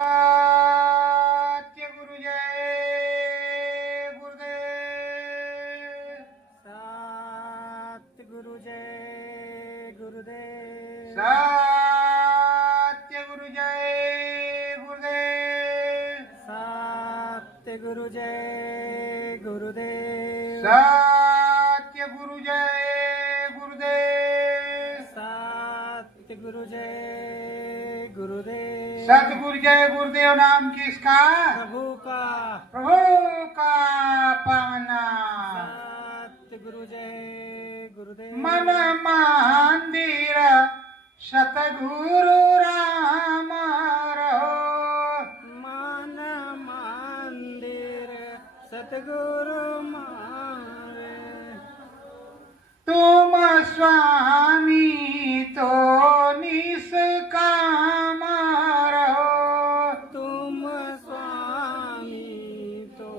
सत्य गुरु जय गुरुदेव। सत्य गुरु जय गुरुदेव। सत्य गुरु जय गुरुदेव। सत्य गुरु जय गुरुदेव। सत्य गुरु जय गुरुदेव। सत्य गुरु जय गुरुदेव। सतगुरु जय गुरुदेव नाम किसका? प्रभु का। प्रभु का पावन नाम। सत्य गुरु जय गुरुदेव। मन मंदिर सतगुरु राम रहो। मन मंदिर सतगुरु मारे। तुम स्वामी तो निष्काम रहो। तुम स्वामी तो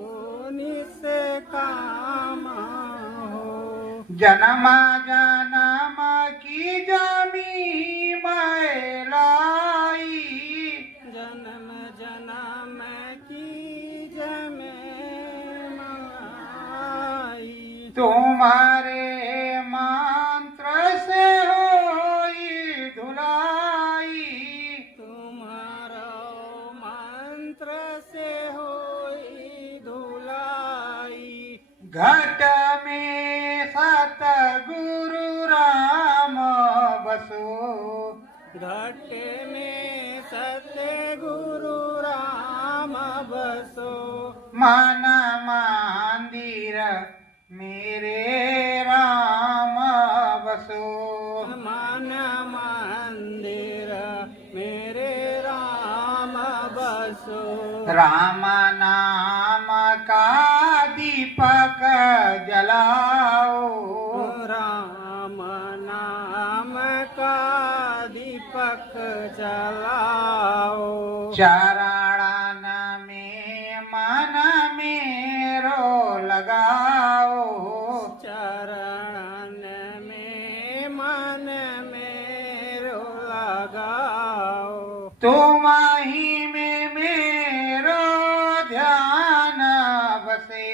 निष्काम हो। जन्म जन्म की जमी मैलाई। जन्म जन्म की जमेलाई। तुम्हारे मंत्र से होई धुलाई। तुम्हारा मंत्र से होई धुलाई। घट में सतगुरु राम बसो। घट में सतगुरु राम बसो। मन मंदिर मेरे राम बसो। मन मंदिर मेरे राम बसो। राम नाम का दीपक जलाओ। राम नाम का दीपक जलाओ। चरण में मन मेरो लगाओ। चरण में मन मेरो लगाओ। तुम ही में मेरो ध्यान बसे।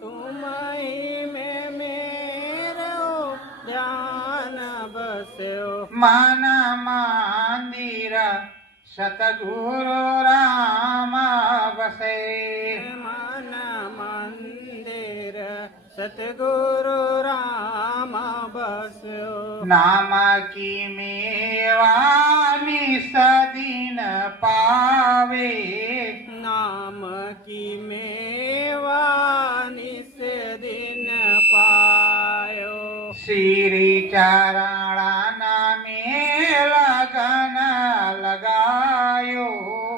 तुम ही में मेरो ध्यान बस्यो। मन मंदिर सतगुरु राम बसे। मन मंदिर सतगुरु राम बस्यो। नाम की मेवा निस दिन पावे। नाम की मेवा निस दिन पायो। श्री चरण में लगन लगायो।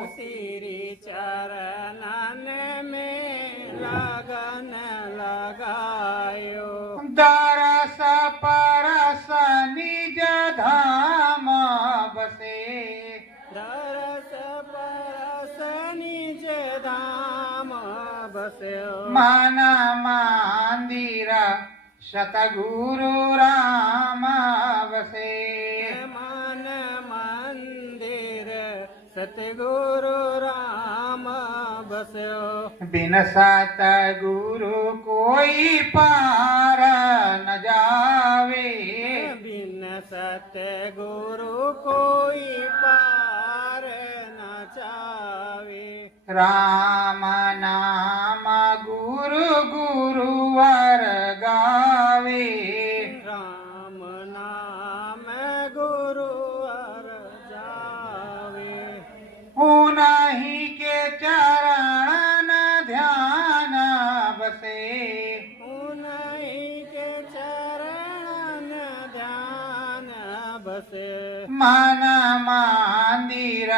श्री चरणन में लगन लगायो। दरस परस निज धाम बसे। दरस परस निज धाम बस्यो। मन मंदिर सतगुरु राम बसे। मन मंदिर सतगुरु राम बस्यो। बिन सतगुरु कोई पार न जावे। बिन सतगुरु कोई पार न जावे। राम नाम गुरु गुरुवर गावे। राम नाम गुरु अर जावे। उन्हीं के चरण ध्यान बसे। उन्हीं के चरण ध्यान बसे। मन मंदिर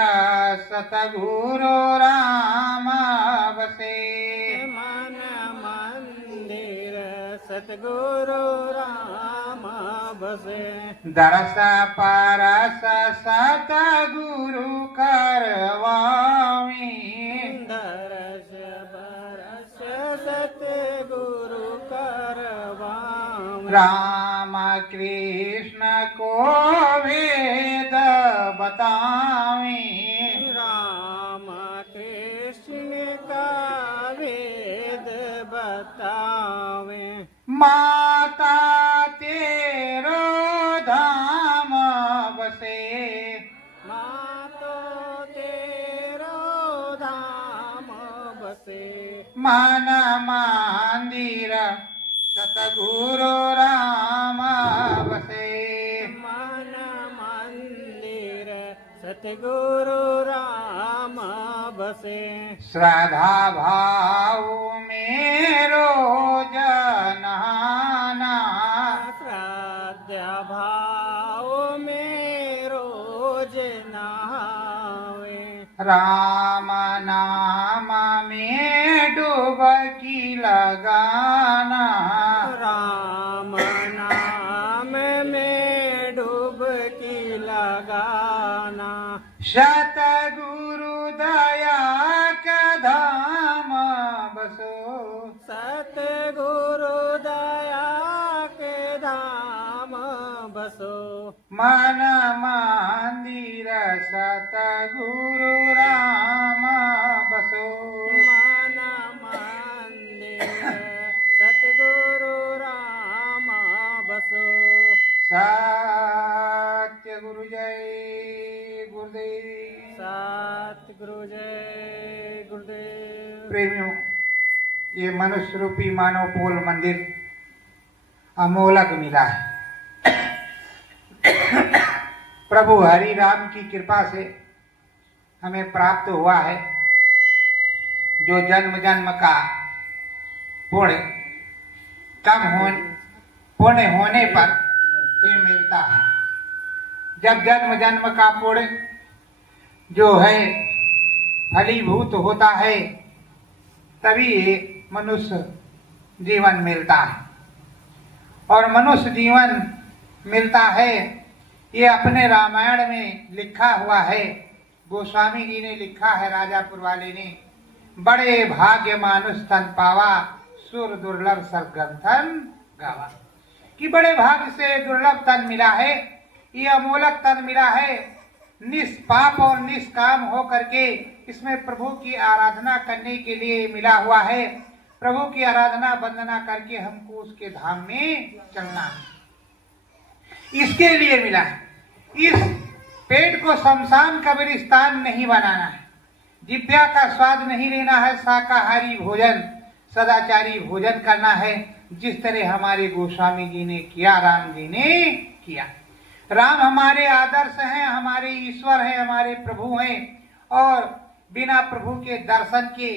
सतगुरु राम बसे। मन मंदिर सतगुरु राम बसे। दरस परस सतगुरु करवावी। दरस बरस सतगुरु करवावे। राम कृष्ण को वेद बतावी। राम बतावे। माता तेरो धाम बसे, मातो तेरो धाम बसे। मन मंदिर सतगुरु राम बसे। मन मंदिर सतगुरु राम बसे। श्रद्धा भाव में रोज नहाना, श्रद्धा भाव में रोज नहावे। राम नाम में डुबकी लगाना, राम नाम में डुबकी लगाना। सतगुरु दया का धाम बसो, सतगुरु दया के धाम बसो। मन मंदिर सतगुरु राम बसो। मन मंदिर सतगुरु राम बसो। सत्य गुरु जय गुरुदेव। सतगुरु जय गुरुदेव। प्रेमियों, ये मनुष्य रूपी मानव पोल मंदिर अमोलक मिला है। प्रभु हरि राम की कृपा से हमें प्राप्त हुआ है, जो जन्म जन्म का पुण्य पुण्य होने पर ये मिलता है। जब जन्म जन्म का पुण्य जो है फलीभूत होता है, तभी ये मनुष्य जीवन मिलता है। और मनुष्य जीवन मिलता है, ये अपने रामायण में लिखा हुआ है। गोस्वामी जी ने लिखा है, राजापुर वाले ने, बड़े भाग्य मानुष तन पावा, सुर दुर्लभ सदग्रंथन गावा। कि बड़े भाग्य से दुर्लभ तन मिला है, ये अमोलक तन मिला है, निष्पाप और निष्काम हो करके इसमें प्रभु की आराधना करने के लिए मिला हुआ है। प्रभु की आराधना वंदना करके हमको उसके धाम में चलना है, इसके लिए मिला है। इस पेट को शमशान कब्रिस्तान नहीं बनाना है, जिब्या का स्वाद नहीं लेना है, शाकाहारी भोजन सदाचारी भोजन करना है, जिस तरह हमारे गोस्वामी जी ने किया, राम जी ने किया। राम हमारे आदर्श हैं, हमारे ईश्वर हैं, हमारे प्रभु हैं, और बिना प्रभु के दर्शन के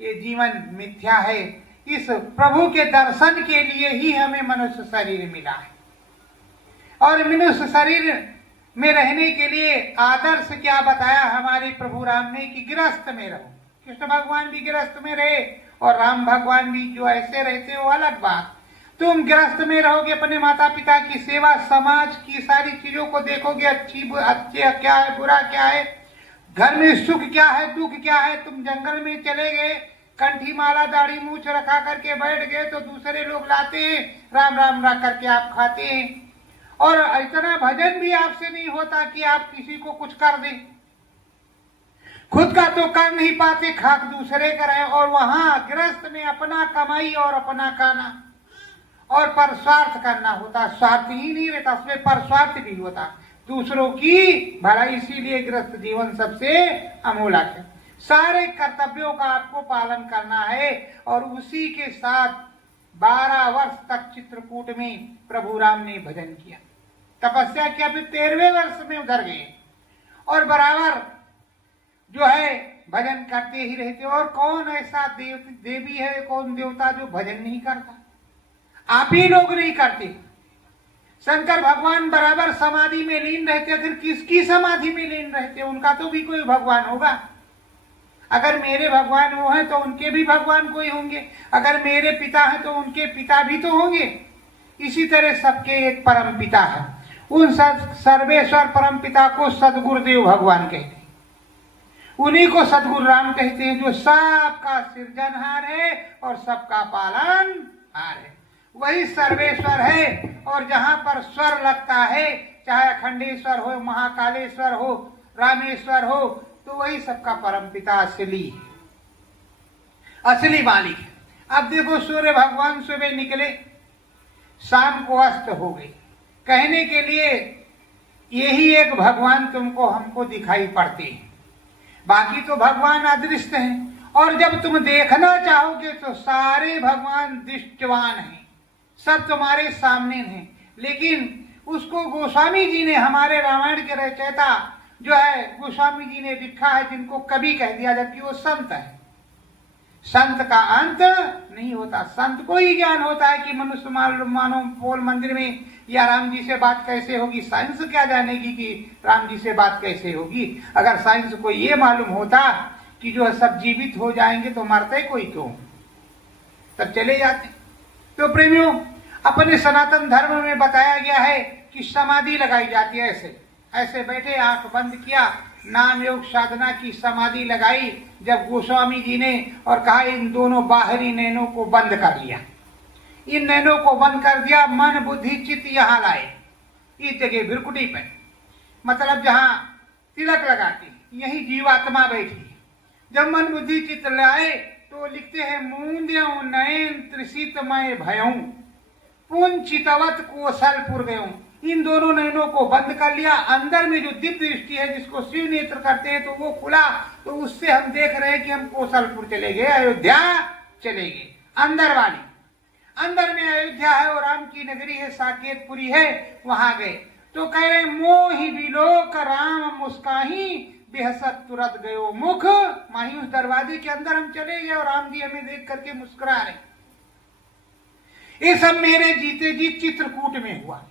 ये जीवन मिथ्या है। इस प्रभु के दर्शन के लिए ही हमें मनुष्य शरीर मिला है, और मनुष्य शरीर में रहने के लिए आदर्श क्या बताया हमारे प्रभु राम ने, कि गृहस्थ में रहो। कृष्ण भगवान भी गृहस्थ में रहे और राम भगवान भी जो ऐसे रहते वो अलग बात। तुम गृहस्थ में रहोगे, अपने माता पिता की सेवा, समाज की सारी चीजों को देखोगे, अच्छे क्या है, बुरा क्या है, घर में सुख क्या है, दुख क्या है। तुम जंगल में चले गए, कंठी माला दाढ़ी मूछ रखा करके बैठ गए, तो दूसरे लोग लाते हैं, राम राम रा करके आप खाते हैं। और इतना भजन भी आपसे नहीं होता कि आप किसी को कुछ कर दें, खुद का तो कर नहीं पाते, खाक दूसरे का रहे। और वहां गृहस्थ में अपना कमाई और अपना खाना और परस्वार्थ करना होता, स्वार्थ ही नहीं रहता, उसमें परस्वार्थ भी होता, दूसरों की भलाई। इसीलिए गृहस्थ जीवन सबसे अमूलक है। सारे कर्तव्यों का आपको पालन करना है, और उसी के साथ 12 वर्ष तक चित्रकूट में प्रभु राम ने भजन किया, तपस्या किया, फिर 13वें वर्ष में उधर गए, और जो है भजन करते ही रहते। और कौन ऐसा देवी है, कौन देवता जो भजन नहीं करता? आप ही लोग नहीं करते। शंकर भगवान बराबर समाधि में लीन रहते, फिर किसकी समाधि में लीन रहते? उनका तो भी कोई भगवान होगा। अगर मेरे भगवान वो हैं तो उनके भी भगवान कोई होंगे, अगर मेरे पिता हैं तो उनके पिता भी तो होंगे। इसी तरह सबके एक परम पिता है, उन सर्वेश्वर परम पिता को सदगुरुदेव भगवान कहते हैं। उन्हीं को सदगुरु राम कहते हैं, जो सबका सृजनहार है और सबका पालनहार है। वही सर्वेश्वर है, और जहां पर स्वर लगता है, चाहे अखंडेश्वर हो, महाकालेश्वर हो, रामेश्वर हो, तो वही सबका परम पिता असली है, असली मालिक है। अब देखो सूर्य भगवान सुबह निकले, शाम को अस्त हो गई। कहने के लिए यही एक भगवान तुमको हमको दिखाई पड़ते हैं, बाकी तो भगवान अदृश्य हैं। और जब तुम देखना चाहोगे तो सारे भगवान दृष्टवान हैं, सब तुम्हारे सामने हैं। लेकिन उसको गोस्वामी जी ने, हमारे रामायण के रचयिता जो है गोस्वामी जी ने लिखा है, जिनको कवि कह दिया, जबकि वो संत है। संत का अंत नहीं होता। संत को ही ज्ञान होता है कि मनुष्य मानो पोल मंदिर में या राम जी से बात कैसे होगी। साइंस क्या जानेगी कि राम जी से बात कैसे होगी। अगर साइंस को ये मालूम होता कि जो सब जीवित हो जाएंगे तो मरते कोई क्यों, तब चले जाते। तो प्रेमियों, अपने सनातन धर्म में बताया गया है कि समाधि लगाई जाती है। ऐसे ऐसे बैठे, आंख बंद किया, नाम योग साधना की समाधि लगाई जब गोस्वामी जी ने, और कहा इन दोनों बाहरी नैनों को बंद कर लिया। इन नैनों को बंद कर दिया, मन बुद्धि चित्त यहाँ लाए, इस जगह बिरकुटी पे, मतलब जहाँ तिलक लगाती यही जीवात्मा बैठी। जब मन बुद्धि चित्त लाए तो लिखते हैं मूंद्यऊ नयन त्रिशितमय भयऊ पुंचितवत कोसलपुर गयऊ। इन दोनों नयनों को बंद कर लिया। अंदर में जो दिव्य दृष्टि है, जिसको शिव नेत्र करते हैं, तो वो खुला। तो उससे हम देख रहे हैं कि हम कोसलपुर चले गए, अयोध्या चले गए। अंदर वाली, अंदर में अयोध्या है और राम की नगरी है, साकेतपुरी है, वहां गए। तो कह रहे मोहि विलोक राम मुस्काही बेहसत तुरंत गयो मुख माही। उस दरवाजे के अंदर हम चले गए और राम जी हमें देख करके मुस्कुरा रहे। ये सब मेरे जीते जी चित्रकूट में हुआ,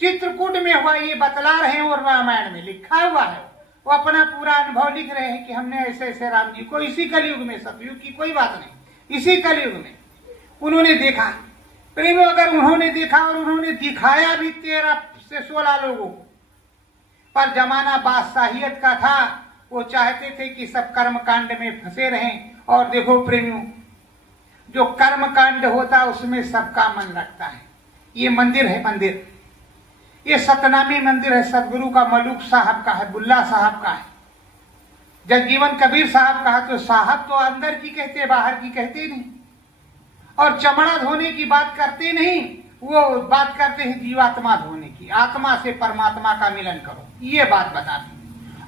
चित्रकूट में हुआ, ये बतला रहे हैं और रामायण में लिखा हुआ है। वो अपना पूरा अनुभव लिख रहे हैं कि हमने ऐसे ऐसे राम जी को इसी कलयुग में, सतयुग की कोई बात नहीं, इसी कलयुग में उन्होंने देखा। प्रेमियों, अगर उन्होंने देखा और उन्होंने दिखाया भी 13 से 16 लोगों को, पर जमाना बादशाहियत का था। वो चाहते थे कि सब कर्म कांड में फंसे रहें। और देखो प्रेमियों, जो कर्म कांड होता है उसमें सबका मन लगता है। ये मंदिर है, मंदिर, ये सतनामी मंदिर है, सदगुरु का, मलूक साहब का है, बुल्ला साहब का है। जगजीवन कबीर साहब का है। तो साहब तो अंदर की कहते, बाहर की कहते नहीं। और चमड़ा धोने की बात करते नहीं, वो बात करते हैं जीवात्मा धोने की, आत्मा से परमात्मा का मिलन करो, ये बात बताते।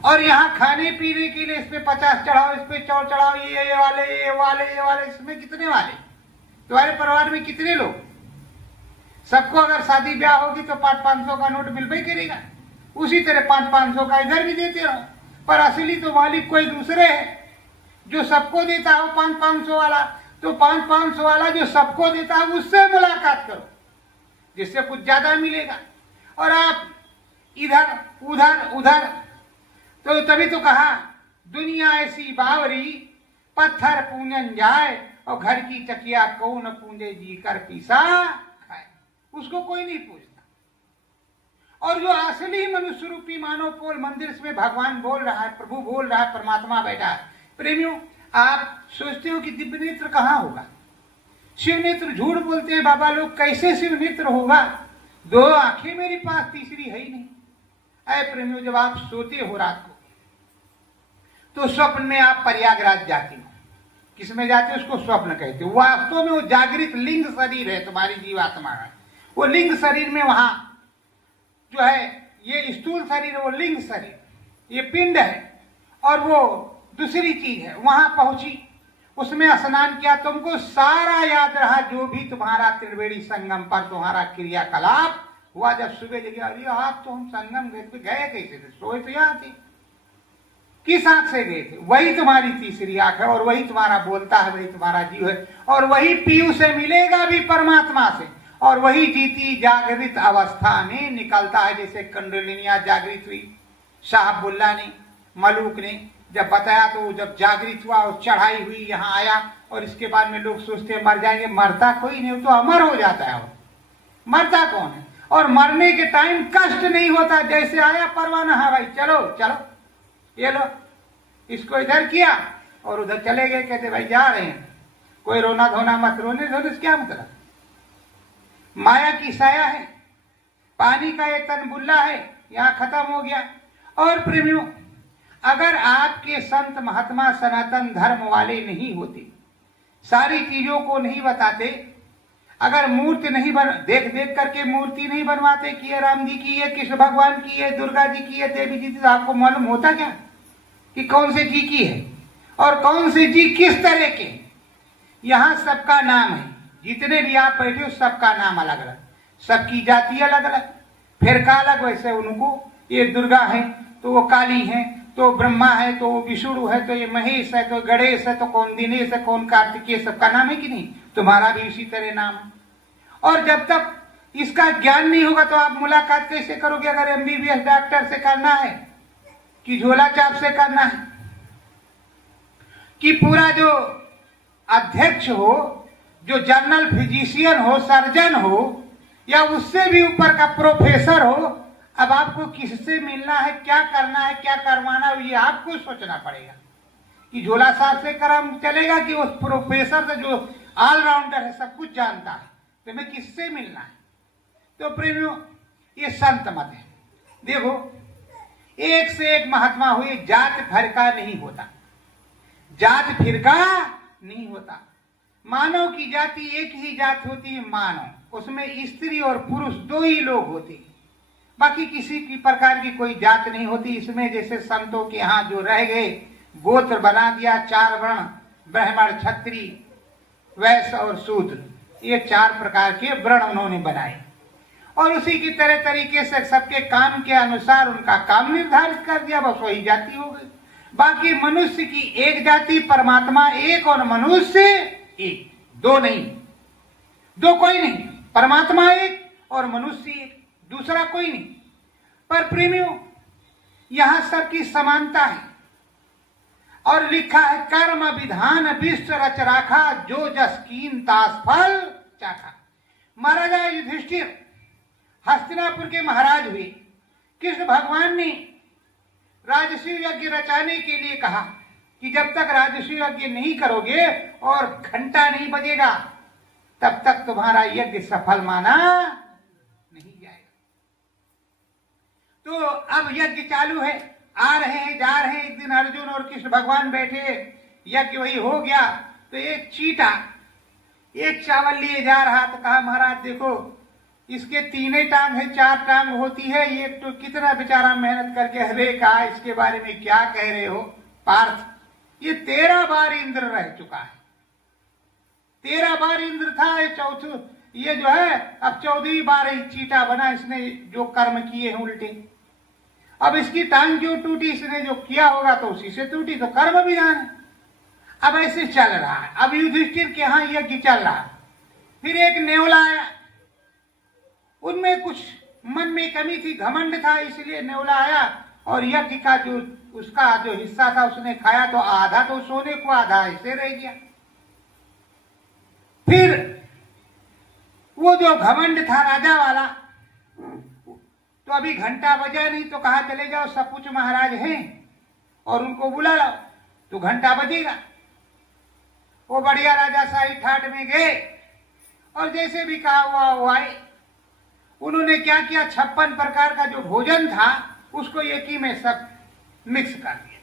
और यहाँ खाने पीने के लिए इस पे 50 चढ़ाओ, इस पे 100 चढ़ाओ, ये वाले ये वाले ये वाले। इसमें कितने वाले? तुम्हारे परिवार में कितने लोग? सबको अगर शादी ब्याह होगी तो 500-500 का नोट मिल ही करेगा। उसी तरह 500-500 का इधर भी देते रहो। पर असली तो मालिक कोई दूसरे है जो सबको देता हो 500-500 वाला। तो 500-500 वाला जो सबको देता है उससे मुलाकात करो, जिससे कुछ ज्यादा मिलेगा। और आप इधर उधर उधर, तो तभी तो कहा दुनिया ऐसी बावरी पत्थर पूजन जाए और घर की चकिया कौन पूंजे जी कर पीसा खाए। उसको कोई नहीं पूछता। और जो असली मनुष्य रूपी मानव पोल मंदिर में भगवान बोल रहा है, प्रभु बोल रहा है, परमात्मा बैठा है। प्रेमियों, आप सोचते हो कि दिव्य नेत्र कहाँ होगा? शिव नेत्र झूठ बोलते हैं बाबा लोग, कैसे शिव नेत्र होगा? 2 आंखें मेरे पास, तीसरी है ही नहीं। ऐ प्रेमियों, जब आप सोते हो रात को तो स्वप्न में आप प्रयागराज जाते हो। किसमें जाते हो? उसको स्वप्न कहते हो। वास्तव में वो जागृत लिंग शरीर है तुम्हारी जीवात्मा का। वो लिंग शरीर में वहां जो है, ये स्थूल शरीर है, वो लिंग शरीर, ये पिंड है। और वो दूसरी चीज है, वहां पहुंची, उसमें स्नान किया, तुमको सारा याद रहा जो भी तुम्हारा त्रिवेणी संगम पर तुम्हारा क्रियाकलाप हुआ। जब सुबह जगह, अरे आप तो हम संगम गए कैसे थे? सोए तो यहाँ थे। किस आंख से गए थे? वही तुम्हारी तीसरी आंख है, और वही तुम्हारा बोलता है, वही तुम्हारा जीव है। और वही पीयू से मिलेगा भी परमात्मा से, और वही जीती जागृत अवस्था में निकलता है। जैसे कुंडलिनियां जागृत हुई, साहब बुल्ला ने, मलूक ने जब बताया, तो जब जागृत हुआ और चढ़ाई हुई, यहाँ आया। और इसके बाद में लोग सोचते मर जाएंगे, मरता कोई नहीं, तो अमर हो जाता है। मरता कौन है? और मरने के टाइम कष्ट नहीं होता। जैसे आया परवाना, हाँ भाई चलो चलो, ये लो, इसको इधर किया और उधर चले गए। कहते भाई जा रहे हैं, कोई रोना धोना मत। रोने धोने से क्या मतलब? माया की साया है, पानी का ये तन बुल्ला है, यहाँ खत्म हो गया। और प्रेमियों, अगर आपके संत महात्मा सनातन धर्म वाले नहीं होते, सारी चीजों को नहीं बताते। अगर मूर्ति नहीं देख देख करके मूर्ति नहीं बनवाते कि ये राम जी की है, कृष्ण भगवान की है, दुर्गा जी की है, देवी जी की, तो आपको मालूम होता क्या कि कौन से जी की है और कौन से जी किस तरह के। यहाँ सबका नाम है, जितने भी आप बैठे हो सबका नाम अलग अलग, सबकी जाति अलग अलग, फिर का अलग। वैसे उनको ये दुर्गा है तो वो काली है, तो ब्रह्मा है तो वो विष्णु है, तो ये महेश है, तो गणेश है, तो कौन दिनेश है, कौन कार्तिकेय, सबका नाम है कि नहीं। तुम्हारा भी इसी तरह नाम है। और जब तक इसका ज्ञान नहीं होगा तो आप मुलाकात कैसे करोगे। अगर एमबीबीएस डॉक्टर से करना है कि झोला चाप से करना है कि पूरा जो अध्यक्ष हो, जो जनरल फिजिशियन हो, सर्जन हो, या उससे भी ऊपर का प्रोफेसर हो, अब आपको किससे मिलना है, क्या करना है, क्या करवाना है, ये आपको सोचना पड़ेगा कि झोला साहब से काम चलेगा कि उस प्रोफेसर से जो ऑलराउंडर है, सब कुछ जानता है, तो मैं किससे मिलना है। तो प्रेमियों, ये संत मत है। देखो, एक से एक महात्मा हुए, जात फरका नहीं होता, जात फिरका नहीं होता। मानव की जाति एक ही जात होती है, मानव, उसमें स्त्री और पुरुष दो ही लोग होते हैं, बाकी किसी की प्रकार की कोई जात नहीं होती। इसमें जैसे संतों के यहाँ जो रह गए, गोत्र बना दिया, 4 वर्ण, ब्राह्मण, क्षत्रिय, वैश्य और शूद्र, ये 4 प्रकार के वर्ण उन्होंने बनाए, और उसी की तरह तरीके से सबके काम के अनुसार उनका काम निर्धारित कर दिया, बस वही जाति हो गई। बाकी मनुष्य की एक जाति, परमात्मा एक और मनुष्य एक, दो नहीं, दो कोई नहीं, परमात्मा एक और मनुष्य एक, दूसरा कोई नहीं। पर प्रेमियों, यहां सबकी समानता है और लिखा है कर्म विधान विश्व रच राखा, जो जस कीन तास फल चाखा। महाराजा युधिष्ठिर हस्तिनापुर के महाराज हुए। कृष्ण भगवान ने राजसूय यज्ञ रचाने के लिए कहा कि जब तक राजसूय यज्ञ नहीं करोगे और घंटा नहीं बजेगा, तब तक तुम्हारा यज्ञ सफल माना नहीं जाएगा। तो अब यज्ञ चालू है, आ रहे हैं, जा रहे हैं। एक दिन अर्जुन और कृष्ण भगवान बैठे, यज्ञ वही हो गया, तो एक चीटा एक चावल लिए जा रहा, तो कहा महाराज देखो, इसके 3 टांग है, 4 टांग होती है, ये तो कितना बेचारा मेहनत करके। हरे कहा इसके बारे में क्या कह रहे हो पार्थ, ये 13 बार इंद्र रह चुका है, 13 बार इंद्र था, ये जो है अब 14वीं बार ही चीटा बना, इसने जो कर्म किए हैं उल्टे। अब इसकी टांग क्यों टूटी, इसने जो किया होगा तो उसी से टूटी, तो कर्म भी जाने। अब ऐसे चल रहा है। अब युधिष्ठिर के यहाँ यज्ञ चल रहा है, फिर एक नेवला आया, उनमें कुछ मन में कमी थी, घमंड था, इसलिए नेवला आया और यज्ञ का जो उसका जो हिस्सा था उसने खाया, तो आधा तो सोने को, आधा ऐसे रह गया। फिर वो जो घमंड था राजा वाला, तो अभी घंटा बजा नहीं, तो कहा चले जाओ, सपूच महाराज हैं और उनको बुला लाओ, तो घंटा बजेगा। वो बढ़िया राजा शाही ठाट में गए और जैसे भी कहा हुआ वो आए। उन्होंने क्या किया, 56 प्रकार का जो भोजन था उसको एक ही में सब मिक्स कर दिया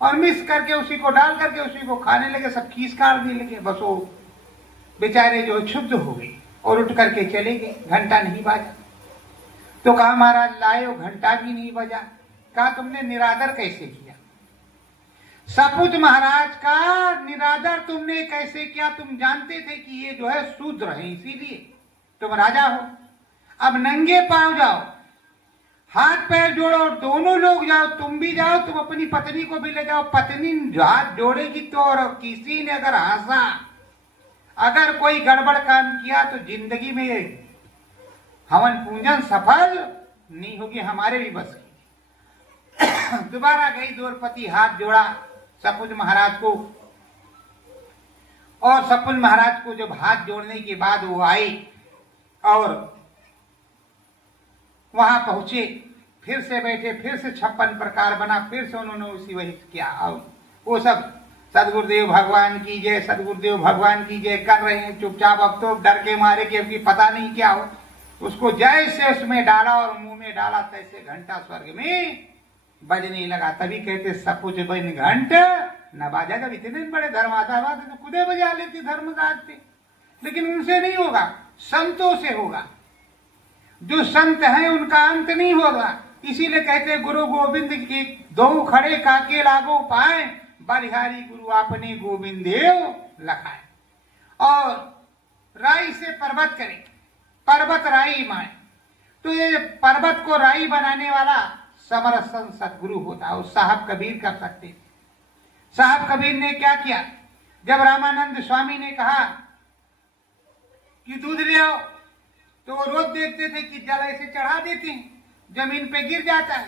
और मिक्स करके उसी को डाल करके उसी को खाने लगे, सब खीस काट दिए लगे। बस वो बेचारे जो क्षुब्ध हो गए और उठ करके चले गए, घंटा नहीं बाजा। तो कहा महाराज लाए हो, घंटा भी नहीं बजा। कहा तुमने निरादर कैसे किया। सपूत महाराज का निरादर तुमने कैसे किया, तुम जानते थे कि ये जो है शूद्र है, इसीलिए तुम राजा हो। अब नंगे पांव जाओ, हाथ पैर जोड़ो और दोनों लोग जाओ, तुम भी जाओ, तुम अपनी पत्नी को भी ले जाओ। पत्नी हाथ जोड़ेगी तो, और किसी ने अगर हंसा, अगर कोई गड़बड़ काम किया तो जिंदगी में हवन पूजन सफल नहीं होगी, हमारे भी बस की। दोबारा गई द्रौपदी, हाथ जोड़ा सपूत महाराज को, और सपूत महाराज को जब हाथ जोड़ने के बाद वो आई और वहां पहुंचे, फिर से बैठे, फिर से 56 प्रकार बना, फिर से उन्होंने उसी वही किया। और वो सब सदगुरुदेव भगवान की जय, सदगुरुदेव भगवान की जय कर रहे हैं चुपचाप। अब तो डर के मारे कि अब पता नहीं क्या हो, उसको जैसे उसमें डाला और मुंह में डाला, तैसे घंटा स्वर्ग में बजने लगा। तभी कहते सपूत बन घंट नवाजा जब इतने बड़े धर्मात्मा थे तो खुदे बजा लेते धर्मराज थे, लेकिन उनसे नहीं होगा, संतों से होगा। जो संत हैं उनका अंत नहीं होगा। इसीलिए कहते गुरु गोविंद की दो खड़े काके लागो पाए, बलिहारी गुरु आपने गोविंद देव लखाए। और राई से पर्वत करे, पर्वत राई माए, तो ये पर्वत को राई बनाने वाला समरस संत सतगुरु होता है। उस साहब कबीर कर सकते। साहब कबीर ने क्या किया, जब रामानंद स्वामी ने कहा कि दूध ले आओ, तो वो रोज देखते थे कि जल ऐसे चढ़ा देते हैं, जमीन पे गिर जाता है।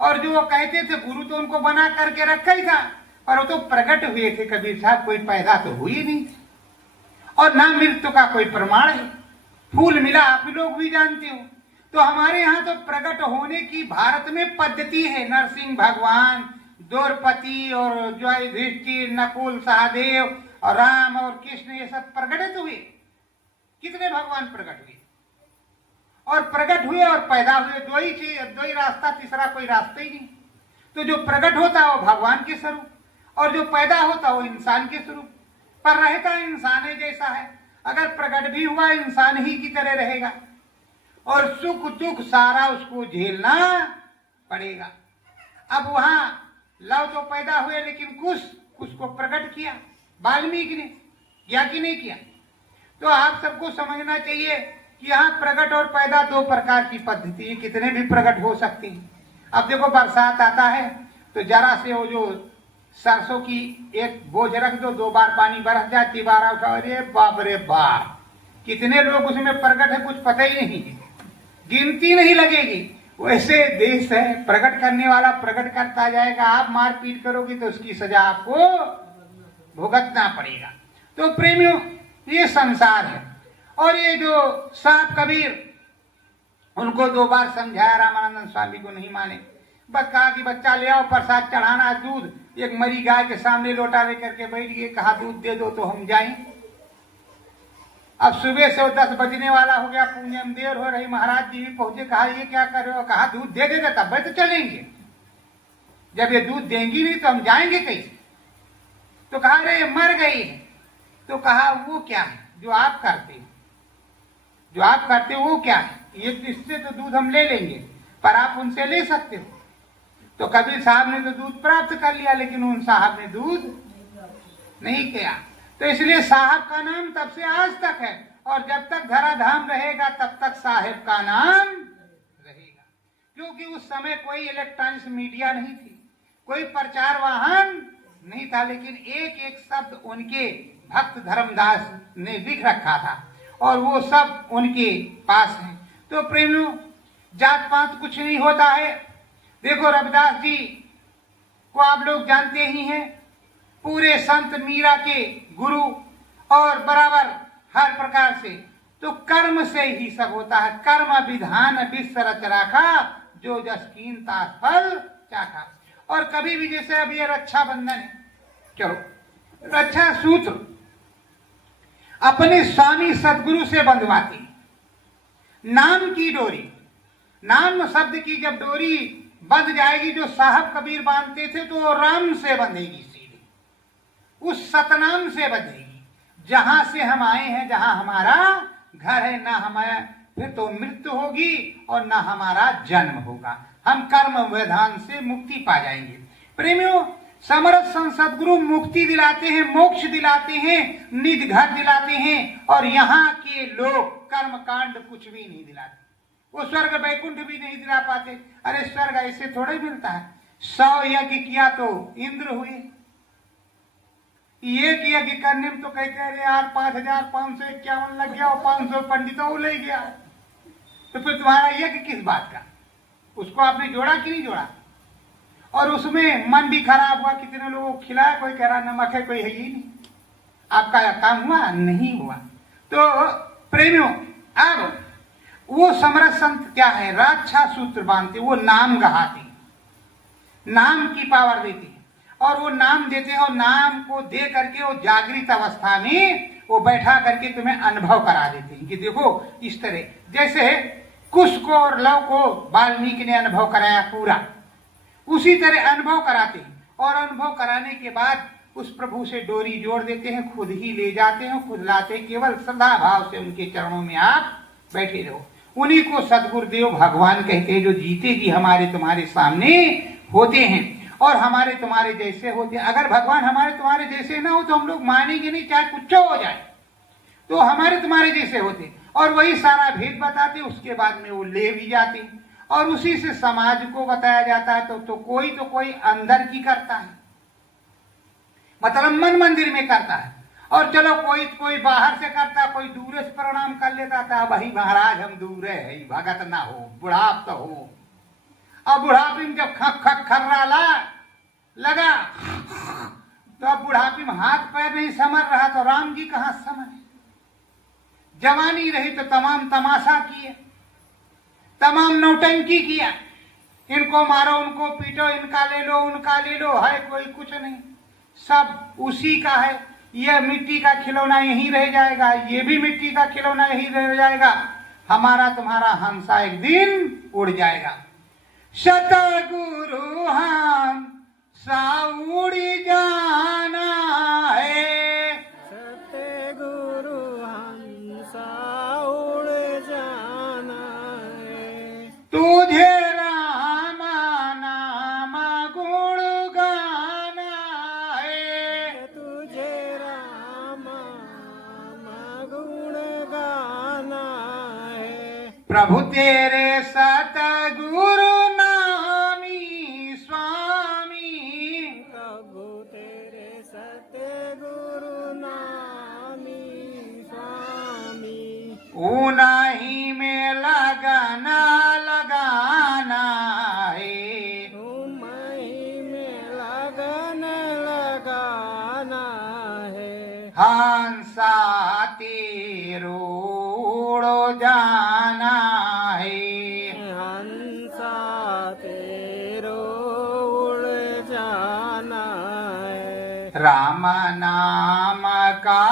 और जो वो कहते थे, गुरु तो उनको बना करके रखा ही था, और वो तो प्रकट हुए थे कबीर साहब, कोई पैदा तो हुई नहीं, और ना मृत्यु का कोई प्रमाण है। फूल मिला, आप लोग भी जानते हो। तो हमारे यहाँ तो प्रकट होने की भारत में पद्धति है। नरसिंह भगवान, द्रौपदी और जो युधिष्ठिर, नकुल, सहदेव और राम और कृष्ण, ये सब प्रकट हुए। कितने भगवान प्रकट हुए, और प्रकट हुए और पैदा हुए, दो ही रास्ता, तीसरा कोई रास्ता ही नहीं। तो जो प्रकट होता है वो भगवान के स्वरूप, और जो पैदा होता है वो इंसान के स्वरूप, पर रहता इंसान ही जैसा है। अगर प्रकट भी हुआ इंसान ही की तरह रहेगा, और सुख दुख सारा उसको झेलना पड़ेगा। अब वहां लव तो पैदा हुए, लेकिन कुछ को प्रकट किया वाल्मीकि ने, किया कि नहीं किया? तो आप सबको समझना चाहिए कि यहाँ प्रकट और पैदा दो प्रकार की पद्धति है, कितने भी प्रकट हो सकते हैं। अब देखो बरसात आता है तो जरा से वो जो सरसों की एक बोझ रख दो, 2 बार पानी बरस जाए, 3 बार उठाओ, अरे बाप रे बाप, कितने लोग उसमें प्रकट है कुछ पता ही नहीं है, गिनती नहीं लगेगी। वैसे देश है, प्रकट करने वाला प्रकट करता जाएगा, आप मारपीट करोगे तो उसकी सजा आपको भुगतना पड़ेगा। तो प्रेमियों, ये संसार है। और ये जो साहब कबीर, उनको 2 बार समझाया, रामानंद स्वामी को नहीं माने। बस कहा कि बच्चा ले आओ, प्रसाद चढ़ाना, दूध, एक मरी गाय के सामने लोटा लेकर के बैठ गए, कहा दूध दे दो तो हम जाएं। अब सुबह से 10 बजने वाला हो गया, पुण्य में देर हो रही, महाराज जी भी पहुंचे, कहा ये क्या कर रहे हो? कहा दूध दे देते तब तो चलेंगे, जब ये दूध देंगी नहीं तो हम जाएंगे कैसे? तो कहा अरे मर गई है। तो कहा वो क्या है जो आप करते हो, जो आप करते हो वो क्या है? ये इससे तो दूध हम ले लेंगे, पर आप उनसे ले सकते हो। तो कबीर साहब ने तो दूध प्राप्त कर लिया, लेकिन उन साहब ने दूध नहीं किया। तो इसलिए साहब का नाम तब से आज तक है, और जब तक धराधाम रहेगा तब तक साहेब का नाम रहेगा। क्योंकि उस समय कोई इलेक्ट्रॉनिक्स मीडिया नहीं थी, कोई प्रचार वाहन नहीं था, लेकिन एक एक शब्द उनके भक्त धर्मदास ने लिख रखा था, और वो सब उनके पास है। तो प्रेमियों, जात पात कुछ नहीं होता है। देखो रविदास जी को आप लोग जानते ही हैं, पूरे संत मीरा के गुरु, और बराबर हर प्रकार से। तो कर्म से ही सब होता है। कर्म विधान विश्व रच राखा, जो जस कीन्ता फल चाखा। और कभी भी, जैसे अब ये रक्षाबंधन है, चलो रक्षा सूत्र अपने स्वामी सदगुरु से बंधवाती, नाम की डोरी, नाम शब्द की जब डोरी बंध जाएगी, जो साहब कबीर बांधते थे, तो वो राम से बंधेगी, सीधी उस सतनाम से बंधेगी। जहां से हम आए हैं, जहां हमारा घर है, ना हमारा फिर तो मृत्यु होगी और ना हमारा जन्म होगा। हम कर्म विधान से मुक्ति पा जाएंगे। प्रेमियों, समर्थ संत सद्गुरु मुक्ति दिलाते हैं, मोक्ष दिलाते हैं, निज घर दिलाते हैं, और यहाँ के लोग कर्म कांड कुछ भी नहीं दिलाते। वो स्वर्ग वैकुंठ भी नहीं दिला पाते। अरे स्वर्ग ऐसे थोड़ा ही मिलता है। 100 यज्ञ किया तो इंद्र हुए, एक यज्ञ करने में तो कहते अरे यार 5551 लग गया, और 500 पंडितों ले गया। तो फिर तुम्हारा यज्ञ किस बात का? उसको आपने जोड़ा कि नहीं जोड़ा? और उसमें मन भी खराब हुआ, कितने लोगों को खिलाया, कोई कह रहा नमक है, कोई है ही नहीं। आपका काम हुआ नहीं हुआ। तो प्रेमियों, अब वो समरथ संत क्या है, रक्षा सूत्र बांधते, वो नाम गहाते, नाम की पावर देते हैं, और वो नाम देते हैं, और नाम को दे करके वो जागृत अवस्था में वो बैठा करके तुम्हें अनुभव करा देते हैं कि देखो इस तरह। जैसे कुश को और लव को वाल्मीकि ने अनुभव कराया पूरा, उसी तरह अनुभव कराते हैं। और अनुभव कराने के बाद उस प्रभु से डोरी जोड़ देते हैं, खुद ही ले जाते हैं, खुद लाते, केवल श्रद्धा भाव से उनके चरणों में आप बैठे रहो। उन्हीं को सदगुरुदेव भगवान कहते हैं, जो जीते जी हमारे तुम्हारे सामने होते हैं और हमारे तुम्हारे जैसे होते हैं। अगर भगवान हमारे तुम्हारे जैसे ना हो तो हम लोग मानेंगे नहीं, चाहे कुछ हो जाए, तो हमारे तुम्हारे जैसे होते और वही सारा भेद बताते, उसके बाद में वो ले भी जाते और उसी से समाज को बताया जाता है। तो कोई अंदर की करता है, मतलब मन मंदिर में करता है, और चलो कोई बाहर से करता, कोई दूर से प्रणाम कर लेता था, भाई महाराज हम दूर है, भगत ना हो, बुढ़ाप तो हो। अब बुढ़ापी में जब खक खक खर्राला लगा तो अब बुढ़ापी में हाथ पैर नहीं समझ रहा, तो राम जी कहां समझ। जवानी रही तो तमाम तमाशा किए, तमाम नौटंकी किया, इनको मारो उनको पीटो, इनका ले लो उनका ले लो, है कोई कुछ नहीं, सब उसी का है। यह मिट्टी का खिलौना यहीं रह जाएगा, ये भी मिट्टी का खिलौना यहीं रह जाएगा, हमारा तुम्हारा हंसा एक दिन उड़ जाएगा। सतगुरु हम साउड़ी जाना है, सतगुरु हम साउड़ जाना है, तुझे राम नाम गुण गाना है, तुझे राम गुण गाना है। प्रभु तेरे सतगुरु नामी स्वामी, प्रभु तेरे सतगुरु नामी स्वामी, उन्हीं में लगना लगाना है, तुम ही में लगन लगाना है। हंसा तेरो उड़ जाना है, हंसा तेरो उड़ जाना है। राम नाम का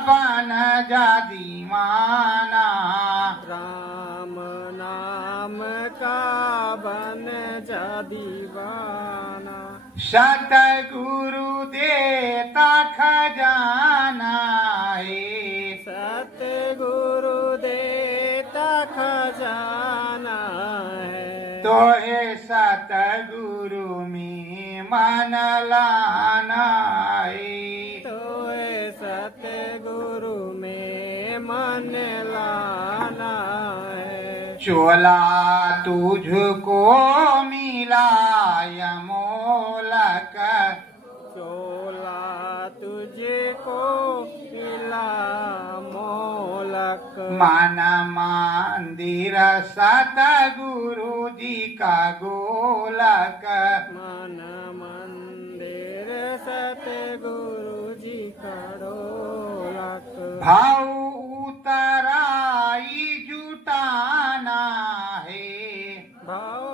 बन जा दीवाना, राम नाम का बन जा दीवाना, सतगुरु देता खजाना है, सतगुरु देता खजाना है। तो हे सतगुरु में मन लाना है, तो ए सतगुरु में मन लाना है। चोला तुझको मिला यमोलक, चोला तुझको मिला मोलक, मन मंदिर सतगुरु जी का गोलक, मन मंदिर सतगुरु जी का ढोलक, भाव उतराई जुटाना है, भाव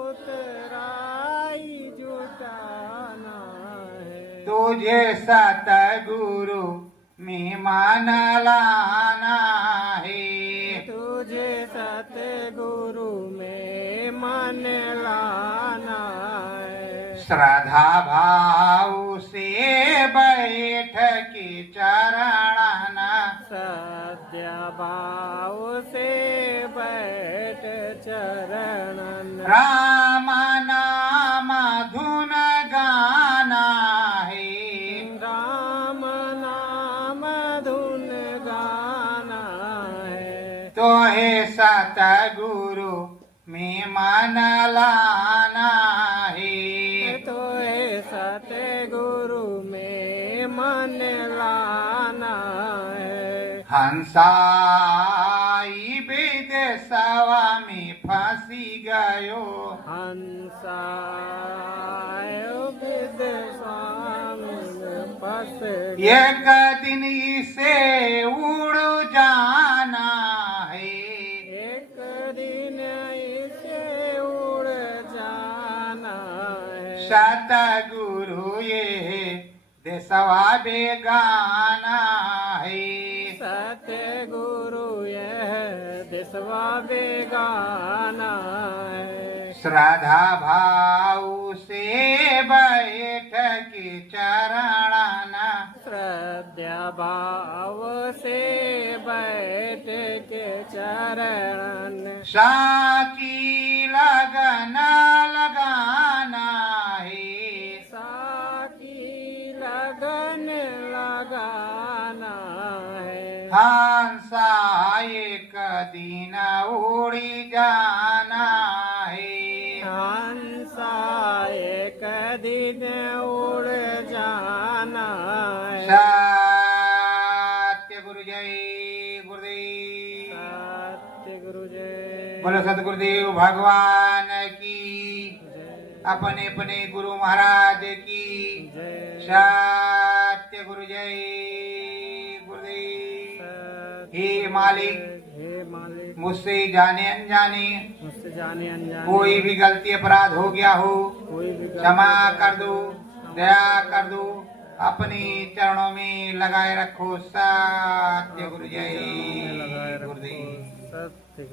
उतराई जुटाना है। तुझे सतगुरु में मन लाना है, तुझे सतगुरु में मन लाना है। श्रद्धा भाव से बैठ के चरणन, सद्य भाव से बैठ चरणन, राम नाम धुन गाना है, राम नाम धुन गाना है। तो हे सतगुरु में मन लाना है, तो हे सतगुरु में मन लाना है। हंसाई विदेशवा में फंसी गयो, हंसा स्वामी फंस एक दिन इसे उड़ जाना है, एक दिन इसे उड़ जाना है। सतगुरु ये देशवा बेगाना है, सतगुरु यह देशवा बेगाना है। श्रद्धा भाव से बैठ के चरणाना श्रद्धा भाव से बैठ के चरण साची लगन लगाना है साथी लगन लगाना है हंसा एक दिन उड़ी जाना है हंसा एक दिन उड़ जाना है सत्य गुरु जय गुरुदेव सत्य गुरु जय बोलो सतगुरुदेव भगवान की अपने अपने गुरु महाराज की जय सत्य गुरु जय गुरुदेव हे मालिक हे मालिक मुझसे जाने अनजाने मुझसे जाने अनजाने कोई भी गलती अपराध हो गया हो कोई भी क्षमा कर दो दया कर दो अपने चरणों में लगाए रखो सत्य गुरु जय लगाए रखो गुरुदेव सत्य